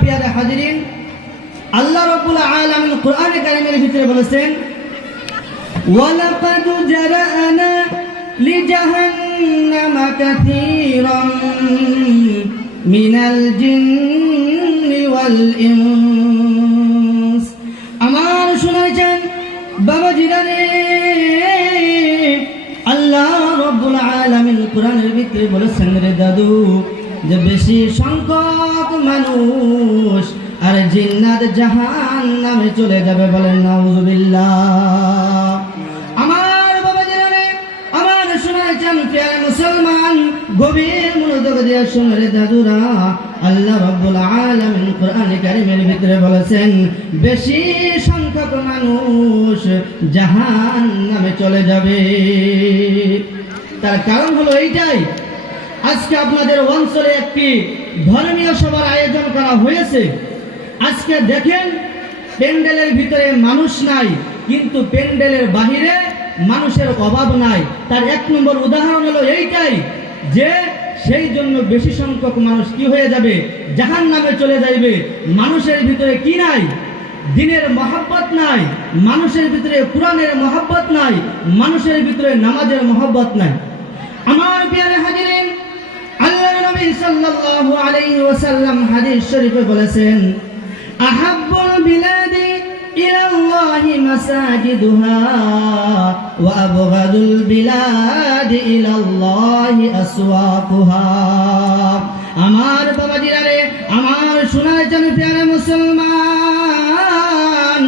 প্রিয় হাজিরিন, আল্লাহ রাব্বুল আলামিন কোরআনে কারীমের ভিতরে বলেছেন, ওয়ালাকাদ জারানা লিজাহান্নামা কাসীরাম মিনাল জিন্নি ওয়াল ইনস। আমার শুনেছেন বাবাজিরা রে, আল্লাহ রাব্বুল আলামিন কোরআনের ভিতরে বলেছেন রে দাদু, যে বেশি সংখ্যক মানুষ আর জিন্নাত জাহান্নামে চলে যাবে। বলেন নাউযুবিল্লাহ। আমার বাবাজিরা রে, আমার শুনেছেন প্রিয় মুসলমান, গভীর মনোযোগ দিয়ে শুনে রে দাদুরা, আল্লাহ রাব্বুল আলামিন কোরআনে কারীমের ভিতরে বলেছেন বেশি সংখ্যক মানুষ জাহান্নামে চলে যাবে। তার কারণ হলো এইটাই, আজকে আপনাদের অঞ্চলে একটি ধর্মীয় সভার আয়োজন করা হয়েছে। আজকে দেখেন প্যান্ডেলের ভিতরে মানুষ নাই, কিন্তু প্যান্ডেলের বাহিরে মানুষের অভাব নাই। তার এক নম্বর উদাহরণ হলো এইটাই, যে সেই জন্য বেশি সংখ্যক মানুষ কি হয়ে যাবে, জাহান্নামে চলে যাইবে। মানুষের ভিতরে কি নাই, দ্বীনের মহব্বত নাই, মানুষের ভিতরে কোরআনের মহব্বত নাই, মানুষের ভিতরে নামাজের মহব্বত নাই। আমার প্রিয় হাজিরিন, আল্লাহর নবী সাল্লাল্লাহু আলাইহি ওয়াসাল্লাম হাদিস শরীফে বলেছেন, আহাব্বুল বিলাদি ইলাল্লাহি মাসাজিদুহা ওয়া আবগাদুল বিলাদি ইলাল্লাহি আসওয়াকুহা। আমার বাবাজিরা রে, আমার শোনাচ্ছেন প্রিয় মুসলমান,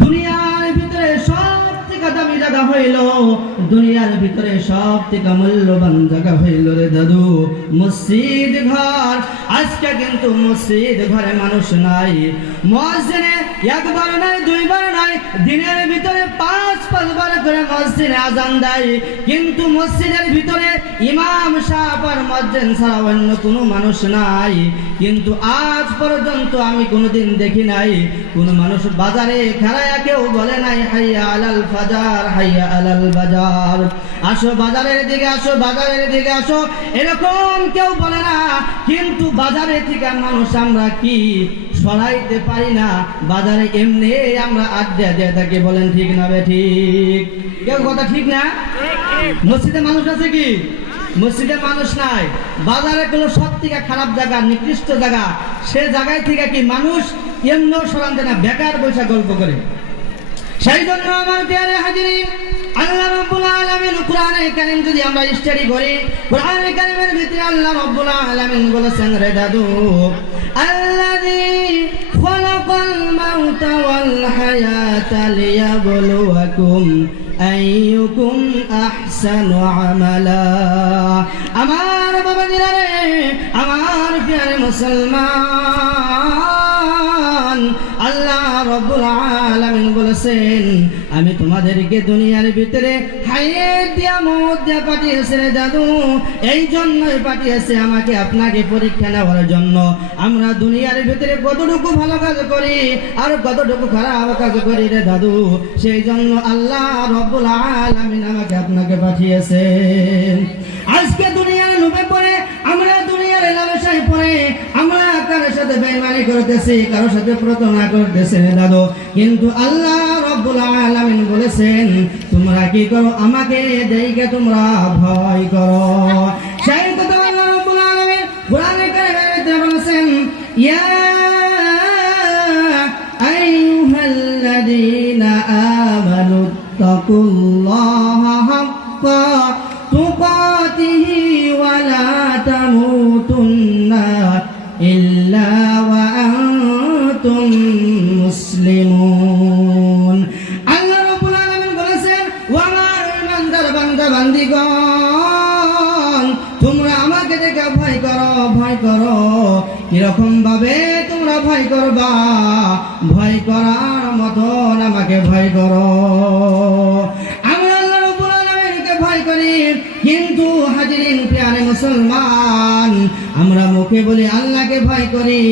দুনিয়ার ভিতরে সবথেকে দামি জায়গা হইল, দুনিয়ার ভিতরে সবথেকে মূল্যবান জায়গা হইল রে দাদু মসজিদ ঘর। আজকে কিন্তু মসজিদ ঘরে মানুষ নাই। মুয়াজ্জিনে একবার নাই, দুইবার নাই, দিনের ভিতরে পাঁচ বার করে মসজিদে আজান দেয়, কিন্তু মসজিদের ভিতরে ইমাম সাহেব আর মুয়াজ্জিন ছাড়া অন্য কোনো মানুষ নাই। কিন্তু আজ পর্যন্ত আমি কোনোদিন দেখি নাই কোনো মানুষ বাজারে খাড়ায়া কেউ বলে নাই হাইয়া আলাল ফাজার, হাইয়া আলাল বাজার, আসো বাজারের দিকে আসো, বাজারের দিকে আসো, এরকম কেউ বলে না। কিন্তু বাজারে থেকে মানুষ আমরা কি সরাইতে পারি না, বাজারে এমনি আমরা আড্ডা দিয়ে থাকি। বলেন ঠিক না বে ঠিক? কেউ কথা ঠিক না? মসজিদে মানুষ আছে কি? মসজিদে মানুষ নাই। বাজারে কোনো সব থেকে খারাপ জায়গা, নিকৃষ্ট জায়গা, সে জায়গায় থেকে কি মানুষ এমনিও সরান দেয় না, বেকার বৈশা গল্প করে। সেই জন্য আমার প্রিয় হাজিরিন, আল্লাহ রাব্বুল আলামিন কোরআনে কারীম যদি আমরা স্টাডি করি, কোরআনে কারীমের ভিতরে আল্লাহ রাব্বুল আলামিন বলেছেন রে দাদু, আল্লাযী খালাকাল মাউতা ওয়াল হায়াতা লিয়াবলুয়াকুম আইয়ুকুম আহসানু আমালা। আমার বাবাজিরা রে, আমার প্রিয় মুসলমান, আল্লাহ রাব্বুল আলামিন বলেছেন আমি তোমাদেরকে দুনিয়ার ভিতরে হায়াত দিয়া মওত দিয়া পাঠিয়েছি রে দাদু। এই জন্যই পাঠিয়েছে আমাকে আপনাকে পরীক্ষা নেওয়ার জন্য। আমরা দুনিয়ার ভিতরে কতটুকু ভালো কাজ করি আর কতটুকু খারাপ কাজ করি রে দাদু, সেই জন্য আল্লাহ রাব্বুল আলামিন আমাকে আপনাকে পাঠিয়েছেন। আজকে দুনিয়ার লোভে পড়ে আমরা, দুনিয়ার লালসায় পড়ে আমরা কারোর সাথে বেঈমানি করতেছি, কারোর সাথে প্রতারণা করতেছি রে দাদু। কিন্তু আল্লাহ রাব্বুল আলামিন বলেছেন তোমরা কি করো, আমাকে দেখে তোমরা ভয় করো। সেই কথা আল্লাহ রাব্বুল আলামিন কোরআনে কারীমের ভিতরে বলেছেন, ইয়া আইয়ুহাল্লাযীনা আমানু তাকুল্লাহা হাক্কা তুকাতিহি ওয়া লা তামুতুন্না ইল্লা ওয়া আনতুম মুসলিমুন। আল্লাহ রাব্বুল আলামিন বলেছেন, ও আমার ইমানদার বান্দা বান্দীগণ, তোমরা আমাকে দেখে ভয় করো, ভয় করো। কিরকম ভাবে তোমরা ভয় করবা? ভয় করার মতন আমাকে ভয় করো। আমরা আল্লাহ রাব্বুল আলামিনকে ভয় করি, কিন্তু হাজিরিন প্রিয় মুসলমান, আমরা মুখে বলি আল্লাহকে ভয় করি,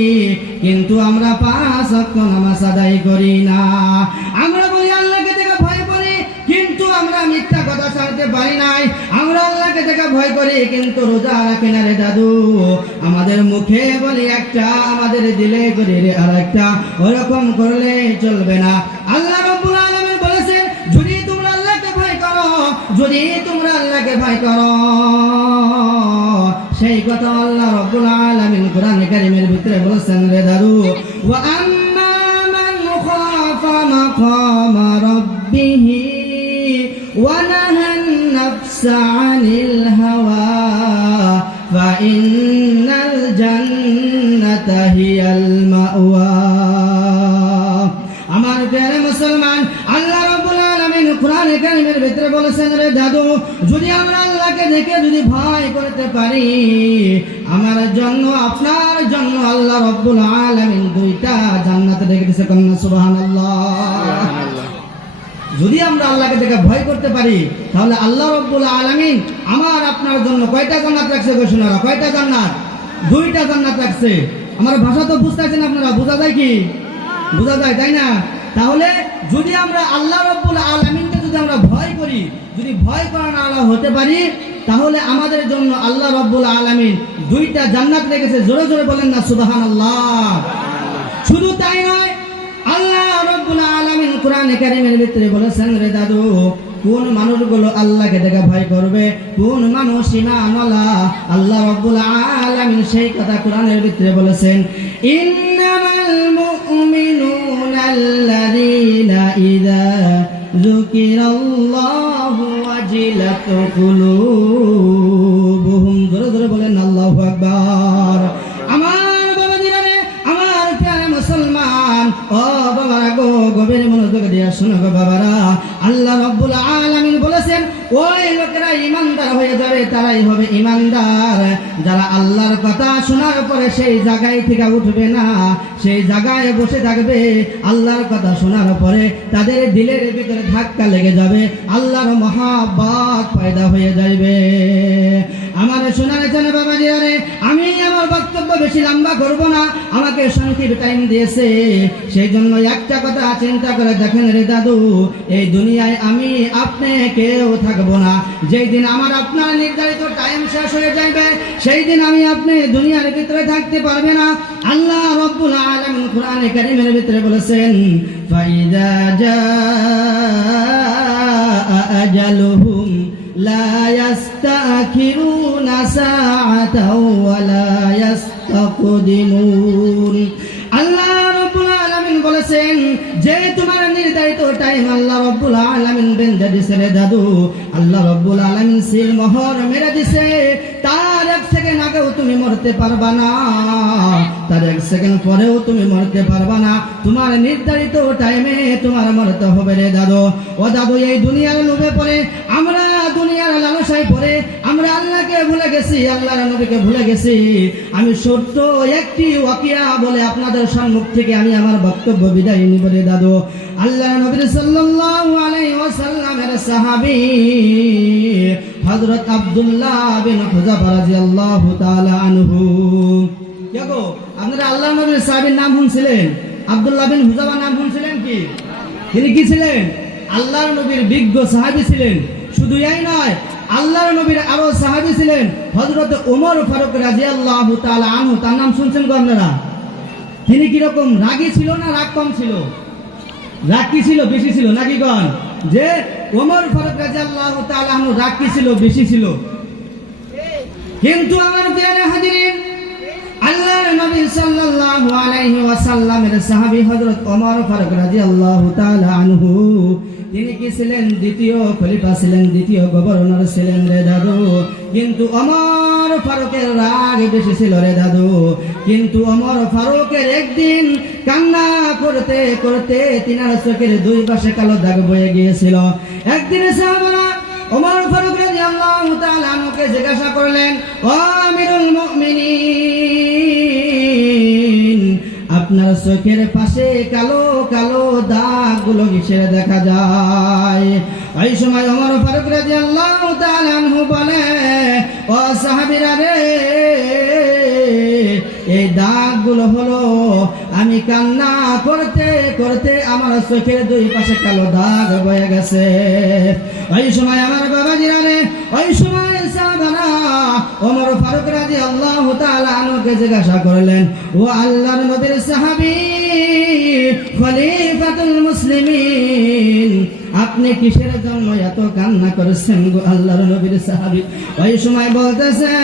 কিন্তু আমরা 5 ওয়াক্ত নামাজ আদায় করি না। আমরা বলি আল্লাহকে দেখে ভয় করি, কিন্তু আমরা মিথ্যা কথা ছাড়তে পারি নাই, আমরা আল্লাহকে দেখে ভয় করি কিন্তু রোজা রাখি না রে দাদু। আমাদের মুখে বলি একটা, আমাদের দিলে করি রে আর একটা, ওরকম করলে চলবে না। আল্লাহ রাব্বুল আলামিন বলেছেন যদি তোমরা আল্লাহকে ভয় করো, যদি তোমরা আল্লাহকে ভয় করো, সেই কথা আল্লাহ রাব্বুল আলামিন কোরআন কারীমের ভিতরে বলেছেন রে দাদু। ওয়া আম্মা মান খাফা মাকামা রাব্বিহি ওয়া নাহান নাফসা আনিল হাওয়া ফা ইন্নাল জান্নাতা হিয়াল মাওয়া। আমার প্রিয় মুসলমান, আল্লাহ রাব্বুল আলামিন কোরআন কারীমের ভিতরে বলেছেন রে দাদু, যদি আমরা আল্লাহকে দেখে যদি ভয় করতে পারি, আমার জন্য আপনার জন্য আল্লাহ রাব্বুল আলামিন দুইটা জান্নাত রেখে দিয়েছে। কন্যা সুবহানাল্লাহ। যদি আমরা আল্লাহকে দেখে ভয় করতে পারি তাহলে আল্লাহ রাব্বুল আলামিন আমার আপনার জন্য কয়টা জান্নাত রাখছে ঘোষণারা? কয়টা জান্নাত? দুইটা জান্নাত রাখছে। আমার ভাষা তো বুঝতেছেন আপনারা? বোঝা যায় কি? বোঝা যায়, তাই না? তাহলে যদি আমরা আল্লাহ রাব্বুল আলামিনকে যদি আমরা ভয় করি, যদি ভয় করা না হতে পারি, তাহলে আমাদের জন্য আল্লাহ রাব্বুল আলামিন দুইটা জান্নাত রেখেছে। জোরে জোরে বলেন না সুবহানাল্লাহ। শুধু তাই নয়, আল্লাহ রাব্বুল আলামিন কোরআন কারীমের ভিতরে বলেছেন রে দাদু, কোন মানুষগুলো আল্লাহকে দেখে ভয় করবে, কোন মানুষ ঈমানওয়ালা, আল্লাহ রাব্বুল আলামিন সেই কথা কোরআনের ভিতরে বলেছেন, ইন্নামাল মুমিনুনা আল্লাযীনা ইযা যুকিরাল্লাহু ওয়াজিলাত কুলুবুহুম। জোরে জোরে বলেন আল্লাহু আকবার। আমার বাবাজিরা রে, আমার প্রিয় মুসলমান, ও বাবারা গো, গভীর মনোযোগ দিয়ে শোনো গো বাবারা। আল্লাহ রাব্বুল আলামিন বলেছেন ওই লোকেরা ঈমানদার হয়ে যাবে, তারাই হবে ঈমানদার যারা আল্লাহর কথা শোনার পরে সেই জায়গায় থেকে উঠবে না, সেই জায়গায় বসে থাকবে। আল্লাহর কথা শোনার পরে তাদের দিলের ভিতরে ধাক্কা লেগে যাবে, আল্লাহর মহাব্বত পয়দা হয়ে যাবে। আমার শোনার জন্য বাবাজি, আরে আমি আমার বক্তব্য বেশি লম্বা করব না, আমাকে সংক্ষিপ্ত টাইম দিয়েছে, সেই জন্য একটা কথা চিন্তা করে দেখেন রে দাদু, এই দুনিয়ায় আমি আপনি কেউ থাকবো না। যেই দিন আমার আপনার নির্ধারিত টাইম শেষ হয়ে যাবে, সেই দিন আমি আপনি দুনিয়ার ভিতরে থাকতে পারবে না। আল্লাহ রাব্বুল আলামিন কোরআনে কারীমের ভিতরে বলেছেন, ফাইদা জাআ আজালুহুম লা ইস্তাখিরুনা সাআতাও ওয়া লা ইস্তাকদিমুন। আল্লাহ রাব্বুল আলামিন বলেছেন যে তোমার নির্ধারিত টাইম আল্লাহ রাব্বুল আলামিন বেঁধে দিয়েছে রে দাদু। আল্লাহ রাব্বুল আলামিন সিল মোহর মেরে দিয়েছে, তার এক সেকেন্ড আগেও তুমি মরতে পারবা না, তার এক সেকেন্ড পরেও তুমি মরতে পারবা না। তোমার নির্ধারিত টাইমে তোমার মরতে হবে রে দাদু। ও দাদু, এই দুনিয়ার লোভে পড়ে, আমরা দুনিয়ার লালসায় পড়ে আমরা আল্লাহকে ভুলে গেছি, আল্লাহর নবীকে ভুলে গেছি। আমি ছোট্ট একটি ওয়াকিয়া বলে আপনাদের সম্মুখ থেকে আমি আমার বক্তব্য বিদায় নিব রে দাদু। আল্লাহর নবী সাল্লাল্লাহু আলাইহি ওয়াসাল্লামের সাহাবী হযরত আব্দুল্লাহ বিন হুযাফা রাদিয়াল্লাহু তাআলা আনহু। দেখো, আপনারা আল্লাহর নবীর সাহাবীর নাম শুনছিলেন? আব্দুল্লাহ বিন হুযাফা নাম শুনছিলেন কি? তিনি কি ছিলেন? আল্লাহর নবীর বিজ্ঞ সাহাবী ছিলেন। শুধু এই নয়, আল্লাহর নবীর আরো সাহাবী ছিলেন হযরত ওমর ফারুক রাদিয়াল্লাহু তাআলা আনহু। তার নাম শুনছেন গো আপনারা? তিনি কিরকম রাগী ছিল না রাগ কম ছিল? রাগ কি ছিল? বেশি ছিল নাকি গণ? যে ওমর ফারুক রাদিয়াল্লাহু তাআলা আনহু রাগ কি ছিল? বেশি ছিল। কিন্তু আমার প্রিয় হাজিরিন, আল্লাহর নবী সাল্লাল্লাহু আলাইহি ওয়াসাল্লামের সাহাবী হযরত ওমর ফারুক রাদিয়াল্লাহু তাআলা আনহু, তিনি কি ছিলেন? দ্বিতীয় খলিফা ছিলেন, দ্বিতীয় গভর্নর ছিলেন রে দাদু। কিন্তু ওমর ফারুকের রাগ বেশি ছিল রে দাদু। কিন্তু ওমর ফারুকের একদিন কান্না করতে করতে তিনার চোখের দুই পাশে কালো দাগ বয়ে গিয়েছিল। একদিন সাহাবারা ওমর ফারুক রাদিয়াল্লাহু তাআলা আনহুকে জিজ্ঞাসা করলেন, ও আমিরুল মুমিনিন, আপনার চোখের পাশে কালো কালো দাগগুলো কিসের দেখা যায়? এই সময় ওমর ফারুক রাদিয়াল্লাহু তাআলা আনহু বলে, ও সাহাবীরা রে, এই দাগগুলো হলো আমি আমি কান্না করতে করতে আমার চোখের দুই পাশে কালো দাগ বয়ে গেছে। ওই সময় আমার বাবা জিরানে, ওই সময় সাহাবারা ওমর ফারুক রাদিয়াল্লাহু তাআলা আনহুকে জিজ্ঞাসা করলেন, ও আল্লাহর নবীর সাহাবী খলিফাতুল মুসলিমিন, আপনি কিসের জন্য এত কান্না করেছেন গো আল্লাহর নবীর সাহাবী? ওই সময় বলতেছে,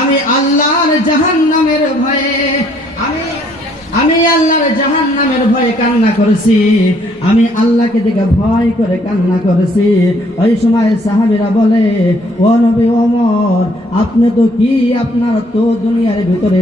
আমি আল্লাহর জাহান্নামের ভয়ে, আমি আল্লাহর জাহান্নামের ভয়ে কান্না করেছি, আমি আল্লাহকে দেখে ভয় করে কান্না করেছি। ওই সময় সাহাবীরা বলে, ও নবী ওমর, আপনি তো কি, আপনার তো দুনিয়ার ভিতরে